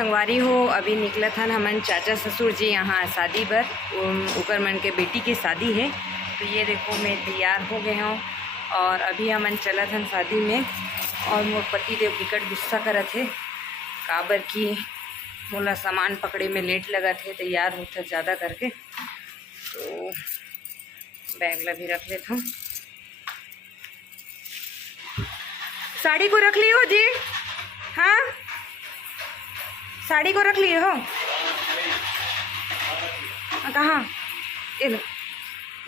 संगवारी हो अभी निकला था हमन चाचा ससुर जी यहाँ शादी पर, ऊपर मन के बेटी की शादी है। तो ये देखो मैं तैयार हो गए हूँ और अभी हमन चला था शादी में। और मोर पति देव बिकट गुस्सा करे थे काबर की मोला सामान पकड़े में लेट लगा थे, तैयार होता ज़्यादा करके। तो बैग ला भी रख लेता हूँ। साड़ी को रख ली हो जी? हाँ साड़ी को रख लिए हो? कहाँ? ये लो,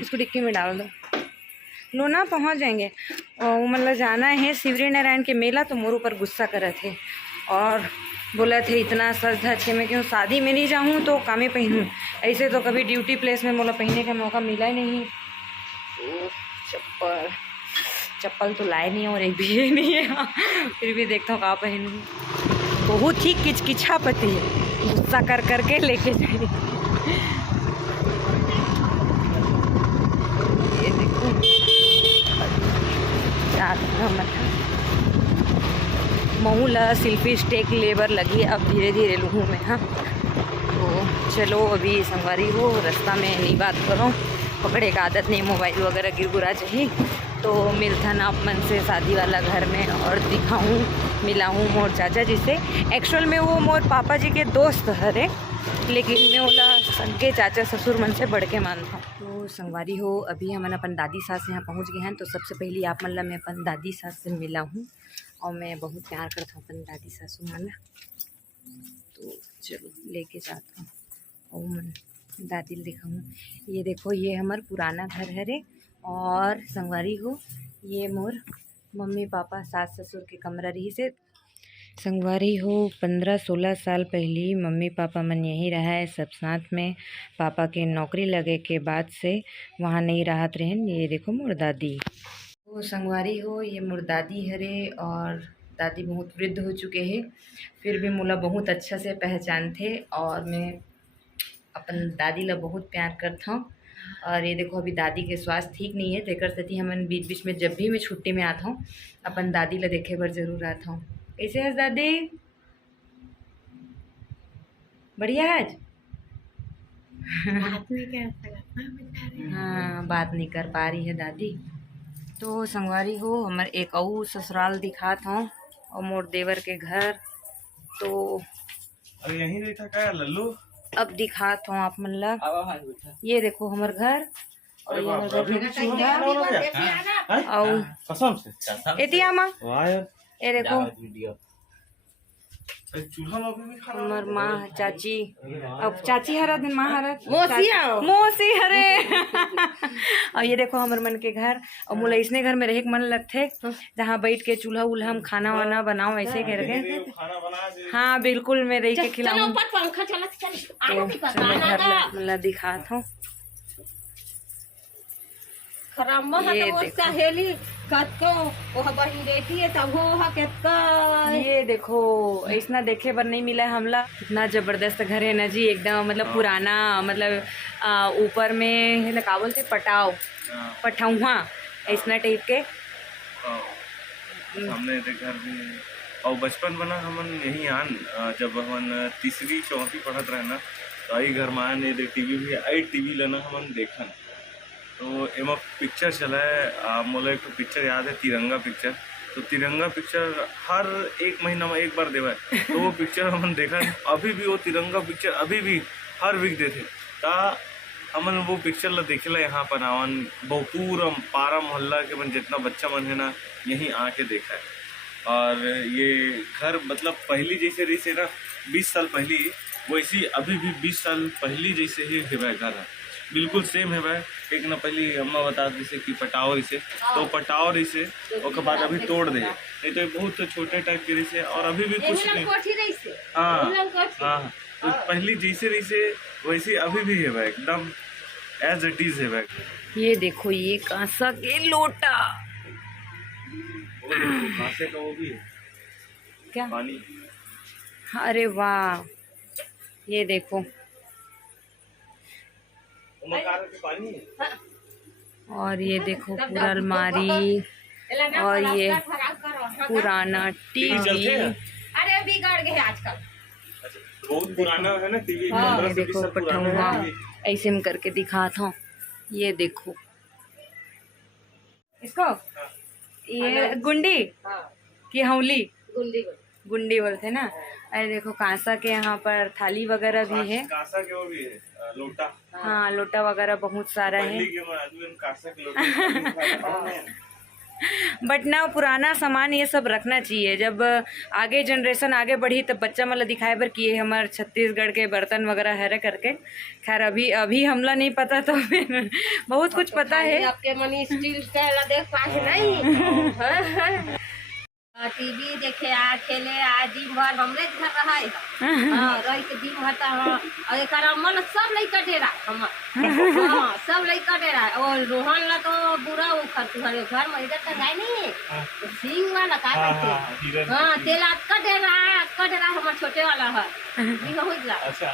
इसको डिक्की में डाल दो। लो ना, पहुँच जाएंगे। और मतलब जाना है शिवरी नारायण के मेला, तो मोर ऊपर गुस्सा करे थे और बोला थे इतना सज धज के मैं क्यों शादी में नहीं जाऊँ तो कामे पहनूँ। ऐसे तो कभी ड्यूटी प्लेस में मोला पहनने का मौका मिला ही नहीं। तो चप्पल तो लाए नहीं और एक भी नहीं है, फिर भी देखता हूँ कहाँ पहनूँ। बहुत ही किचकिचा पति है, गुस्सा कर करके लेके जाए। ये देखो महू ला सेल्फी स्टेक लेबर लगी, अब धीरे धीरे लूँ मैं। हाँ तो चलो अभी संगवारी हो रास्ता में नहीं बात करो, पकड़े का आदत नहीं, मोबाइल वगैरह गिर गुरा चाहिए। तो मिलता ना अपन से शादी वाला घर में और दिखाऊँ मिलाऊँ मोर चाचा जी से। एक्चुअल में वो मोर पापा जी के दोस्त हरे, लेकिन मैं ओला सगे चाचा ससुर मन से बढ़ के मानता हूँ। तो संगवारी हो अभी हमन अपन दादी सास यहाँ पहुँच गए हैं। तो सबसे पहले आप मन ला मैं अपन दादी सास से मिला हूँ और मैं बहुत प्यार करता हूँ अपन दादी सासू मन ला। तो चलो लेके जाता हूँ और मन दादी दिखाऊँ। ये देखो ये हमार पुराना घर है रे। और संगवारी हो ये मोर मम्मी पापा सास ससुर के कमरा रही से। संगवारी हो 15-16 साल पहले मम्मी पापा मन यहीं रहा है सब साथ में। पापा के नौकरी लगे के बाद से वहाँ नहीं रहत रहन। ये देखो मोर दादी। तो संगवारी हो ये मोर दादी हरे और दादी बहुत वृद्ध हो चुके हैं, फिर भी मोला बहुत अच्छा से पहचानते और मैं अपन दादी ला बहुत प्यार करता हूँ। और ये देखो अभी दादी के स्वास्थ्य ठीक नहीं है, तेकर सती हमन बीच बीच में जब भी मैं छुट्टी में आता हूँ अपन दादी ला देखे बर जरूर आता हूँ। कैसे है दादी? बढ़िया है आज? हाँ बात नहीं कर पा रही है दादी। तो संगवारी हो हमारे एक और ससुराल दिखात हूँ और मोर देवर के घर। तो अरे यहीं नहीं था क्या लल्लू? अब दिखात हूँ आप मन ला। ये देखो हमार घर और ये हमार ये देखो हमार माँ चाची। अब चाची हरा दिन माँ हरा मौसी हरे। और ये देखो हमार मन के घर। और मोला इसने घर में रहे मन लगते जहाँ बैठ के चूल्हा उल्हा हम खाना वाना बनाओ ऐसे करके। हाँ बिल्कुल मैं रही के खिलाऊं। तो दिखाता हूँ। ये देखो ऐसा देखे बर नहीं मिला हमला। इतना जबरदस्त घर है ना जी, एकदम मतलब पुराना, मतलब ऊपर में का बोलते पटाउहा ऐसा टाइप के। हमने घर में और बचपन बना हमन यही आन जब हमन तीसरी चौथी पढ़त रहे ना, तो आई घर में आने टीवी भी आई टीवी लेना हमन देखन। तो एमा पिक्चर चला है, मोला एक पिक्चर याद है तिरंगा पिक्चर। तो तिरंगा पिक्चर हर एक महीना में एक बार देवा है। तो वो पिक्चर हमन देखा, अभी भी वो तिरंगा पिक्चर अभी भी हर वीक देते। ता हमन वो पिक्चर ला देखेला यहाँ पर आवन पूरा पारा मोहल्ला के मन जितना बच्चा मन है ना यहीं आके देखा है। और ये घर मतलब पहली जैसे रही से ना 20 साल पहले, वैसी अभी भी 20 साल पहली जैसे ही है घर है, बिल्कुल सेम है भाई। एक ना पहले अम्मा बता दी से कि पटाओ इसे, तो पटाओ रही से उसके बाद अभी तोड़ दे, नहीं तो ये बहुत छोटे टाइप के रही से और अभी भी कुछ नहीं। हाँ हाँ तो पहली जैसे रही से वैसे अभी भी है भाई, एकदम एज इट इज है भाई। ये देखो ये कांसा के लोटा, कांसे का वो भी है क्या पानी। अरे वाह ये देखो। और ये देखो पूरा अलमारी और ये पुराना टीवी। अरे बिगड़ गए आजकल। बहुत पुराना है ना टीवी, हाँ, 15 से 20 देखो साल पुराना है हाँ, टीवी। ऐसे में करके दिखाता हूँ। ये देखो इसको, ये गुंडी की हौली, गुंडी बोलते ना। अरे देखो कांसा के यहाँ पर थाली वगैरह भी है, कांसा के वो भी है, लोटा। हाँ लोटा वगैरह बहुत सारा है। पहले के आदमी में कांसा के लोटा बट ना पुराना सामान ये सब रखना चाहिए। जब आगे जनरेशन आगे बढ़ी तब बच्चा मतलब दिखाए बर किए हमारे छत्तीसगढ़ के बर्तन वगैरह है करके। खैर अभी हमला नहीं पता तो फिर बहुत कुछ पता है। आपके मनी स्टील का देख पाए नहीं टीवी देखे आ खेले आ दिन भर हमरे घर रहा रह के दिन भर और एक अमल सब लइका डेरा हम सब लइका डेरा और रोहन ला तो बुरा वो घर घर में इधर तक जाए नहीं सिंह वाला का करते हाँ तेला कडेरा हमारे छोटे वाला है। अच्छा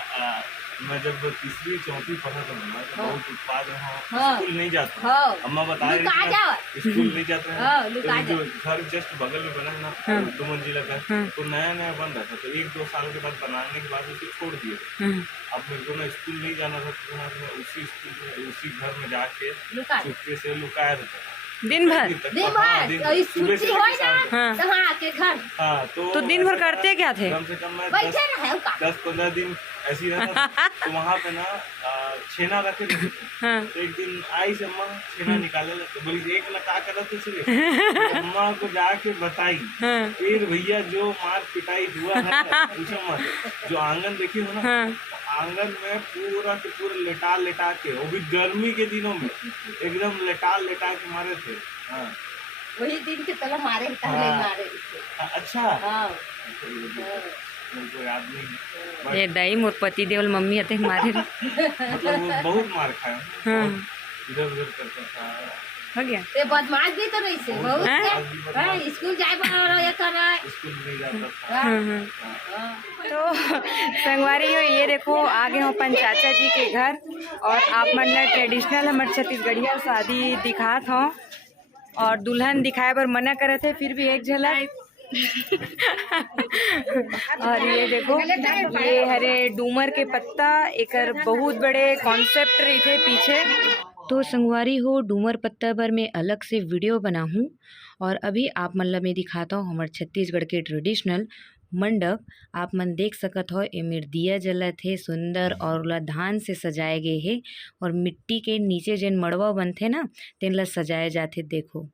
मैं जब तीसरी चौथी पढ़ा था ना तो बहुत उत्पाद रहा, स्कूल नहीं जाता। अम्मा बता रही थी स्कूल नहीं जाते हैं, तो जो घर जस्ट बगल में बना है ना 2 मंजिला का, तो नया बन रहा था, तो 1-2 साल के बाद बनाने के बाद उसे छोड़ दिए। अब मेरे को ना स्कूल नहीं जाना था, तो मैं उसी स्कूल में उसी घर में जाके चुपके से लुकाया रहता था दिन भर छुट्टी हो ना के घर। हाँ तो दिन भर करते क्या थे? कम से कम मैं 10-15 दिन ऐसी रहता तो वहाँ पे ना छेना रखे थे। तो एक दिन आई से अम्मा छेना निकाले तो बोली एक ना का करत थे अम्मा को जाके बताई, फिर भैया जो मार पिटाई हुआ है पूछो मत। जो आंगन देखी हो ना, आंगन में पूरा के पूरा लेटा के, वो भी गर्मी के दिनों में एकदम लेटा के मारे थे। हाँ वही दिन के तला मारे मारे। अच्छा मुझको याद नहीं। ये दाई मोर पति देवल मम्मी आते मारे मतलब वो बहुत मार खाया, इधर उधर करता था। हो गया ये बदमाश भी तो नहीं से बहुत स्कूल जाए स्कूल नहीं जाता था। तो संगवारी हो ये देखो आगे हो अपन चाचा जी के घर, और आप मतलब ट्रेडिशनल हमारे छत्तीसगढ़िया शादी दिखात हो और दुल्हन दिखाए पर मना करे थे, फिर भी एक झलक। और ये देखो ये हरे डूमर के पत्ता एक बहुत बड़े कॉन्सेप्ट रही थे पीछे। तो संगवारी हो डूमर पत्ता पर मैं अलग से वीडियो बना हूँ, और अभी आप मतलब मैं दिखाता हूँ हमारे छत्तीसगढ़ के ट्रेडिशनल मंडप। आप मन देख सकत हो एमेर दिया जलत है सुंदर, और ओला धान से सजाए गए है, और मिट्टी के नीचे जेन मड़वा बनथे ना तेन ला सजाए जाथे। देखो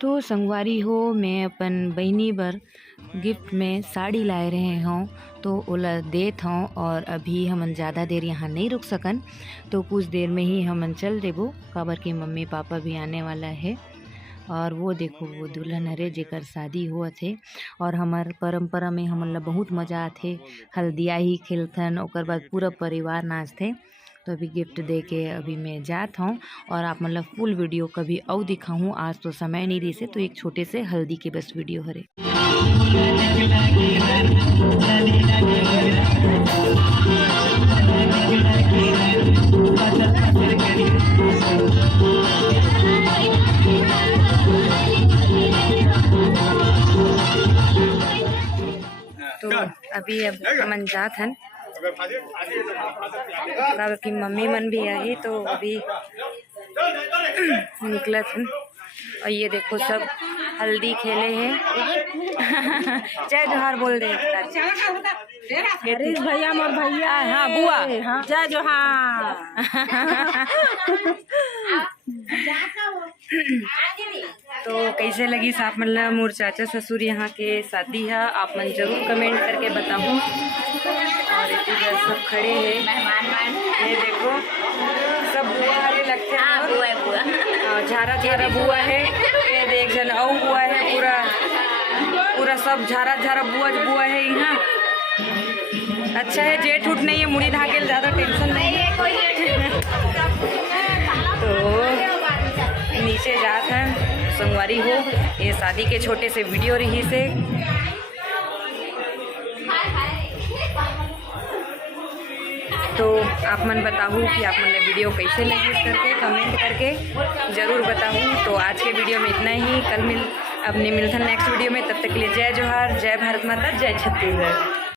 तो संगवारी हो मैं अपन बहनी बर गिफ्ट में साड़ी लाए रहे हों, तो ओला देत हों, और अभी हमन ज़्यादा देर यहाँ नहीं रुक सकन, तो कुछ देर में ही हमन चल देबो, काबर के मम्मी पापा भी आने वाला है। और वो देखो वो दुल्हन हरे जेकर शादी हुआ थे, और हमार परंपरा में हमन ला बहुत मज़ा आथे, हल्दिया ही खेलथन, ओकर बाद पूरा परिवार नाचथे। तो अभी गिफ्ट दे के अभी मैं जात हूँ, और आप मतलब फुल वीडियो कभी और दिखाऊँ, आज तो समय नहीं रही से, तो एक छोटे से हल्दी के बस वीडियो हरे। अभी अब मन जात हन काबर की मम्मी मन भी आई तो अभी निकलत हन। और ये देखो सब हल्दी खेले हैं। जय जोहार बोल दे हरीश भैया मोर भैया हाँ बुआ जय जोहार। तो कैसे लगी साफ मतलब मोर चाचा ससुर यहाँ के शादी है आप मन जरूर कमेंट करके बताऊँ। और इधर सब खड़े हैं मेहमान ये देखो सब बुआ हरे लगते हैं झारा झारा बुआ है ये देख जन औ बुआ है पूरा पूरा सब झारा झारा बुआ है यहाँ। अच्छा है जेठ उठ नहीं है मुड़ी धाके ज़्यादा टेंशन नहीं है। तो नीचे जात है संगवारी हो ये शादी के छोटे से वीडियो रही से। तो आप मन बताऊँ कि आप मन ने वीडियो कैसे लगी करके कमेंट करके ज़रूर बताऊँ। तो आज के वीडियो में इतना ही अब मिलता नेक्स्ट वीडियो में तब तक के लिए जय जोहार जय भारत माता जय छत्तीसगढ़।